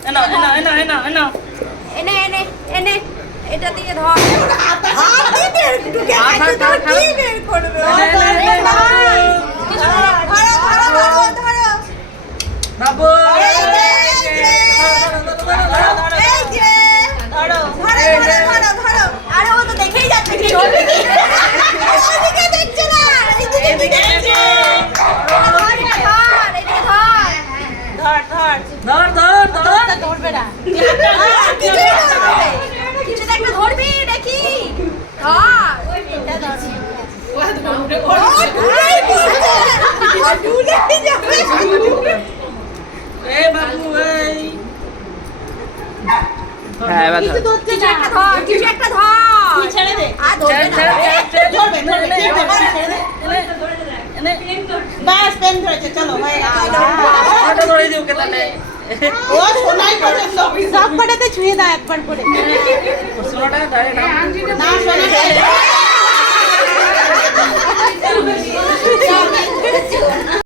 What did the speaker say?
এনো এনো এনো এনো এনো এনে এনে এনে এটা দিয়ে ধর হাত দিয়ে বের ঢুকে গেছে তো কি বের করবে ধরো বাবু এই যে ধরো আরে ও তো দেখেই যাচ্ছে কি ওদিকে দেখছে না এইদিকে দেখছে ধরবে না কিছু একটা ধরবি দেখি কিছু একটা ধর ছেড়ে দে বাস পেন ধরেছে চলো ও সোনাই পর্যন্ত সব পাটাতে ছুঁয়ে দাও একবার করে সোনাটা না সোনা